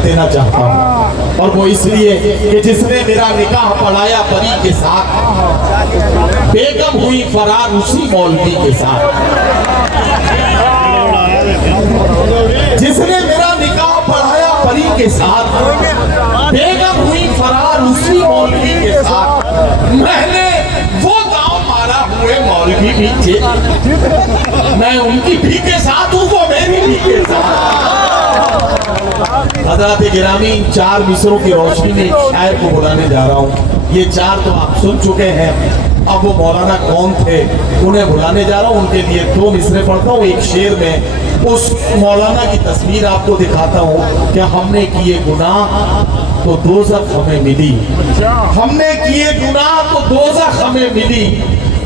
देना चाहता हूँ, और वो इसलिए कि जिसने मेरा निकाह पढ़ाया परी के साथ, बेगम हुई फरार उसी मौलवी के साथ। जिसने मेरा निकाह पढ़ाया परी के साथ, बेगम हुई फरार उसी मौलवी के साथ। मैंने वो गांव मारा हुए मौलवी भी थे, मैं उनकी भी के साथ हूँ, वो मेरी भी के साथ। हज़रात गिरामी, चार मिसरों की रोशनी में एक शायर को बुलाने जा रहा हूँ। ये चार तो आप सुन चुके हैं, अब वो मौलाना कौन थे उन्हें बुलाने जा रहा हूँ। उनके लिए दो मिसरे पढ़ता हूँ। एक शेर में उस मौलाना की तस्वीर आपको दिखाता हूँ। क्या हमने किए गुनाह तो दोज़ख हमें मिली, हमने किए गुनाह तो दोज़ख हमें मिली।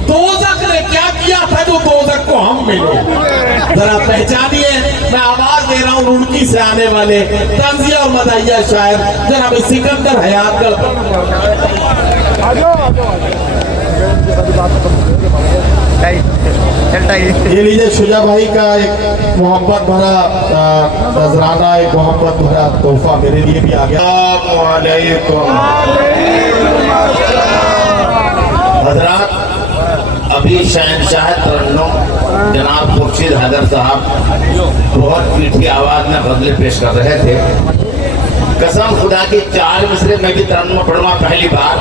दोज़ख ने क्या किया था जो दोज़ख को हम मिले? जरा पहचानिए। मैं आवाज दे रहा हूँ रुड़की से आने वाले तंजिया और मदाहिया शायर जनाब सिकंदर हयातगढ़। ये लीजिए शुजा भाई का एक मोहब्बत भरा नजराना, एक मोहब्बत भरा तोहफा मेरे लिए भी आ गया। हज़रात, अभी शहंशाह तरन्नुम जनाब खुर्शीद हैदर साहब बहुत मीठी आवाज में गज़लें पेश कर रहे थे। कसम खुदा की चार मिसरे में भी तरन्नुम पढ़ूंगा पहली बार।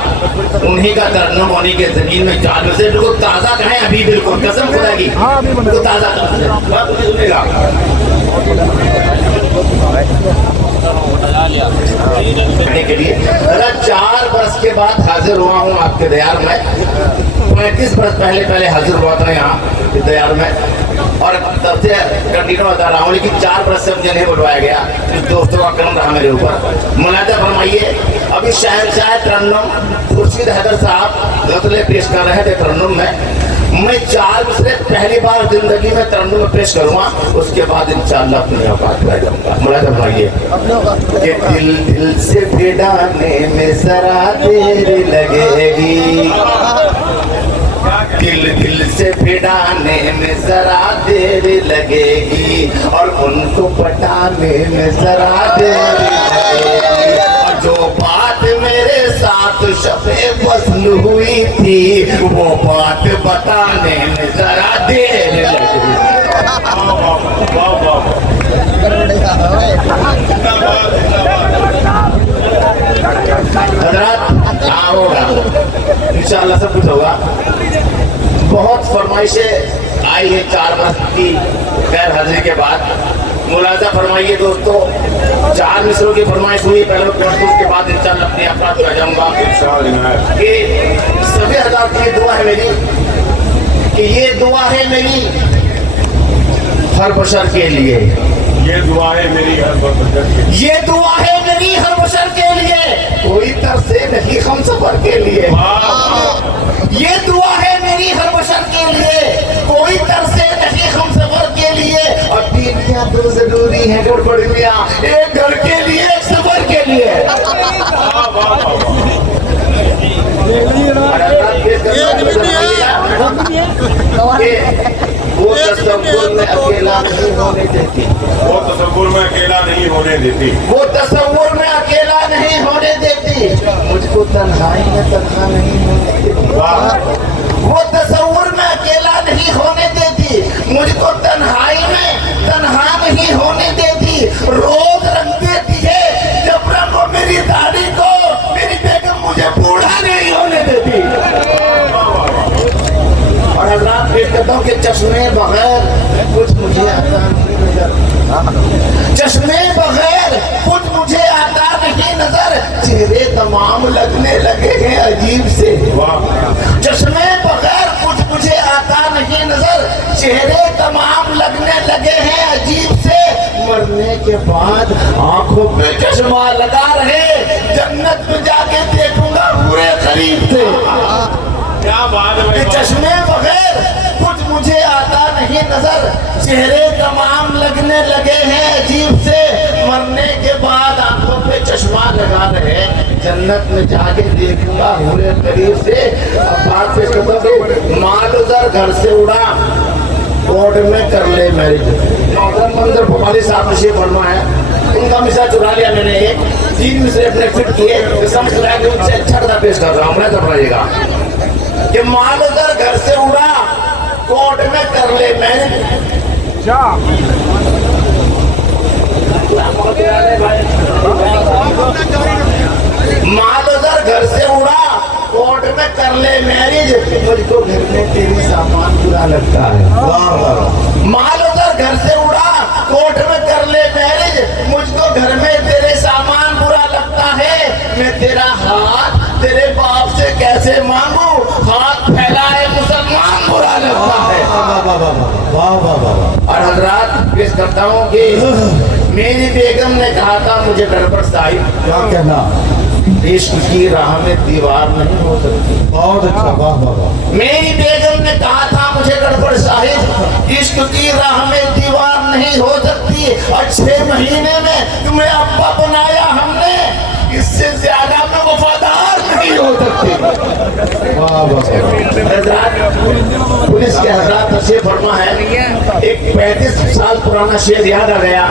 उन्हीं का तरन्नुम होने के जमीन में चार मिसरे बिल्कुल ताज़ा कहें अभी, बिल्कुल कसम खुदा की बिल्कुल ताज़ा सुनेगा। के लिए 4 बरस के बाद हाजिर हुआ हूँ आपके दयार में। 35 बरस पहले हाजिर हुआ था यहाँ दयार में, और तब से कंटिन्यू होता रहा हूँ। लेकिन 4 बरस से मुझे नहीं बुलवाया गया, इस दोस्तों का कर्म रहा मेरे ऊपर। मुलाजा फरमाइए। अभी शहंशाह तरन्नुम खुर्शीद हैदर साहब गज़लें पेश कर रहे थे तरन्नुम में। मैं 4 मिसरे पहली बार जिंदगी में तरन्नुम में पेश करूँगा, उसके बाद इंशाअल्लाह अपनी औकात में जाऊँगा। मुलाजा फरमाइए कि दिल दिल से भिड़ाने में जरा देर लगेगी, दिल दिल से भिड़ाने में जरा देर लगेगी, और उनको पटाने में जरा देर लगेगी। और जो बात मेरे साथ शबे वस्ल हुई थी, वो बात बताने में जरा देर लगेगी। हज़रात होगा इंशाअल्लाह, सब कुछ होगा। बहुत फरमाइशें आई है 4 बरस की गैर हाजिरी के बाद। मुलाजा फरमाइए दोस्तों, 4 मिसरों की फरमाइश हुई पहले उसके बाद इंशाअल्लाह अपनी औकात में जाऊंगा। कि सभी हज़रात की दुआ है मेरी, कि ये दुआ है मेरी हर बशर के लिए, ये दुआ है मेरी हर बशर के लिए, ये दुआ है मेरी हर बशर के लिए, कोई तरसे नहीं हम सफर के लिए। ये दुआ है मेरी हर बशर के लिए, कोई तरसे नहीं हम सफर के लिए। और बीवियां तो जरूरी है गड़बड़ियां, एक घर के लिए एक सफर के लिए। वो तसव्वुर में अकेला नहीं होने देती, वो तसव्वुर में अकेला नहीं होने देती, वो तसव्वुर में अकेला नहीं होने देती, मुझको तन्हाई में तन्हा नहीं होने देती। वो तसव्वुर में अकेला नहीं होने देती, मुझको तन्हाई में तन्हा नहीं होने देती। रोज रंग देती है जब रंगो मेरी दाढ़ी को, मेरी बेगम मुझे बूढ़ा नहीं होने देती। और हज़रात पेश करता हूँ कि चश्मे बगैर कुछ मुझे आता नहीं नजर, चश्मे बगैर कुछ मुझे आता नहीं नजर, चेहरे तमाम लगने लगे हैं अजीब से। चश्मे बगैर कुछ मुझे आता नहीं नजर, चेहरे तमाम लगने लगे हैं अजीब से। मरने के बाद आंखों पे चश्मा लगा रहे, जन्नत में जाके देखूंगा पूरे करीब से। क्या बात है। चश्मे बगैर कुछ मुझे आता नहीं नजर, चेहरे तमाम लगने लगे हैं अजीब से। मरने के बाद आंखों पे चश्मा लगा रहे, जन्नत में जाके देखूंगा पूरे करीब से। अब बात पे कदम माल उधर घर से उड़ा, कोर्ट में कर ले मैरिज। मंदिर भोपाली साहब से फरमा है उनका मिसरा चुरा लिया मैंने, 3 मिसरे अपने फिट किए, तो समझ रहा कि उनसे अच्छा खड़ा पेश कर रहा हूँ मैं, तब रहेगा कि माल उधर घर से उड़ा, कोर्ट में कर ले मैंने माल उधर घर से उड़ा, कोर्ट में कर ले मैरिज, मुझको घर में तेरी सामान बुरा लगता है। माल उधर घर से उड़ा, कोर्ट में कर ले मैरिज, मुझको घर में तेरे सामान बुरा लगता है। मैं तेरा हाथ तेरे बाप से कैसे मांगू, हाथ फैलाए मुसलमान बुरा लगता है। और हजरात पेश करता हूँ कि मेरी बेगम ने कहा था मुझे गड़बड़ साहिब, क्या कहना, इश्क की राह में दीवार नहीं हो सकती। बहुत अच्छा, वाह वाह वाह। मेरी बेगम ने कहा था मुझे गड़बड़ साहिब, इश्क की राह में दीवार नहीं हो सकती, और 6 महीने में तुम्हें अब्बा बनाया हमने, इससे ज्यादा मैं वफादार नहीं हो सकती। वाह वाह। हजरात, पुलिस के हजरात तशरीफ फरमा है, एक 35 साल पुराना शेर याद आ गया।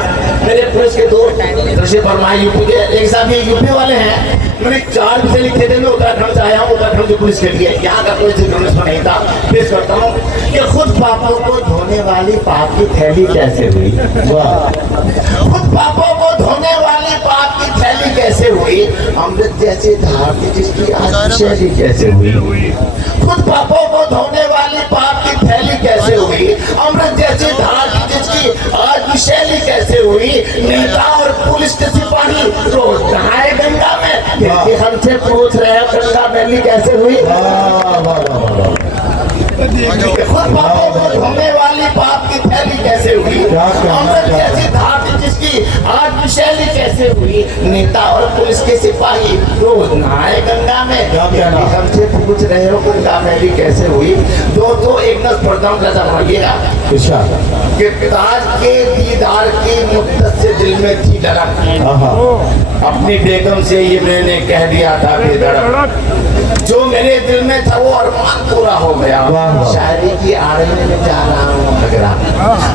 मेरे पुलिस के 2 तशरीफ फरमा यूपी के, एक साहब ये यूपी वाले हैं, मैंने 4 विषय लिखे थे, मैं उत्तराखंड से आया हूँ, उत्तराखंड की पुलिस के लिए, यहाँ का कोई पुलिस में नहीं था। पेश करता हूँ कि खुद पापों को धोने वाली पाप की थैली कैसे हुई, खुद पापों को धोने वाली पाप की थैली कैसे हुई, अमृत जैसी धार थी जिसकी आज शैली कैसे हुई, खुद पापों को धोने वाली पाप की थैली कैसे हुई, अमृत जैसी धार थी जिसकी आज शैली कैसे हुई। नेता और पुलिस के सिपाही रोज नहाए गंगा में, कि हमसे पूछ रहे हैं गंगा मैली कैसे हुई। खुद पापों को धोने वाली पाप की थैली कैसे हुई, अमृत जैसी धार थी जिसकी आज शैली कैसे हुई। नेता और पुलिस के सिपाही रोज नहाए गंगा में, हमसे पूछ रहे हो गंगा मैली कैसे हुई। दोस्तों एक नस पढ़ता हूँ, जैसा मांगिएगा कि ताज के दीदार की मुद्दत से दिल में थी धड़क, अपनी बेगम से ये मैंने कह दिया था कि धड़क, जो मेरे दिल में था वो अरमान पूरा हो गया। शायरी की आड़े में जा रहा हूँ आगरा,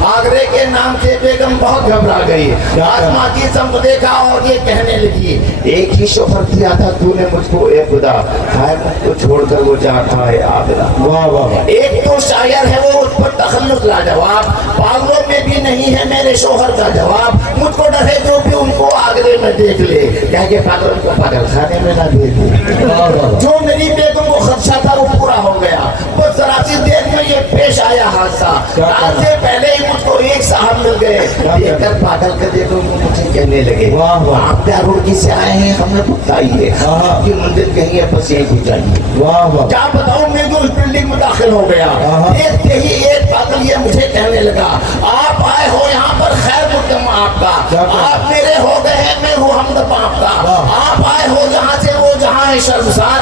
आगरे के नाम से बेगम बहुत घबरा गई, आसमां की समत देखा और ये कहने लगी, एक ही शोहर दिया था तूने मुझको ए खुदा, हाय मुझको छोड़कर वो जाता है आगरा। वाह वाह। एक तो शायर है वो, उस पर तखल्लुस लाजवाब, पागलों में भी नहीं है मेरे शोहर का जवाब, मुझको डर है जो भी उनको आगरे में देख ले, कह के पागल को पागल खाने में ना भेज दे। जो मेरी बेगम को खदशा था वो पूरा हो गया, बस जरा सी देर में ये पेश आया हादसा। रात से पहले ही मुझको एक साहब मिल गए, देखकर पागल कर देखो मुझे कहने लगे, आप क्या रोड से आए हैं हमें बताइए, आपकी मंदिर कहीं है बस यही बुझाइए। वाह वाह। क्या बताऊं, मैं तो उस बिल्डिंग में दाखिल हो गया, देखते ही एक पागल ये मुझे कहने लगा, आप आए हो यहाँ पर खैर मुकदम आपका, आप मेरे हो गए हैं मैं हूँ हमदम आपका, आप आए हो जहाँ से वो जहाँ है शर्मसार,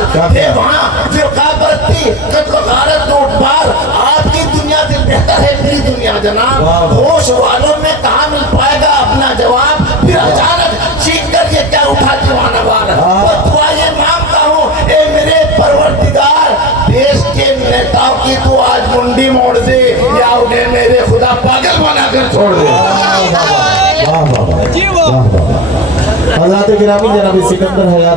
वहाँ फिरका बरती कत्ल गारत लूटमार, आपकी दुनिया से बेहतर है मेरी दुनिया जनाब, होश वालों में कहाँ मिल पाएगा अपना जवाब। फिर अचानक चीख कर ये क्या उठा दीवाना वाला, दुआ ये मांगता हूँ ए मेरे परवरदिगार, देश के नेताओं की तो आज मुंडी मोड़ दे, या उन्हें मेरे खुदा पागल बनाकर छोड़ दे। वाह वाह वाह। हज़रत गिरामी जनाब सिकंदर हयात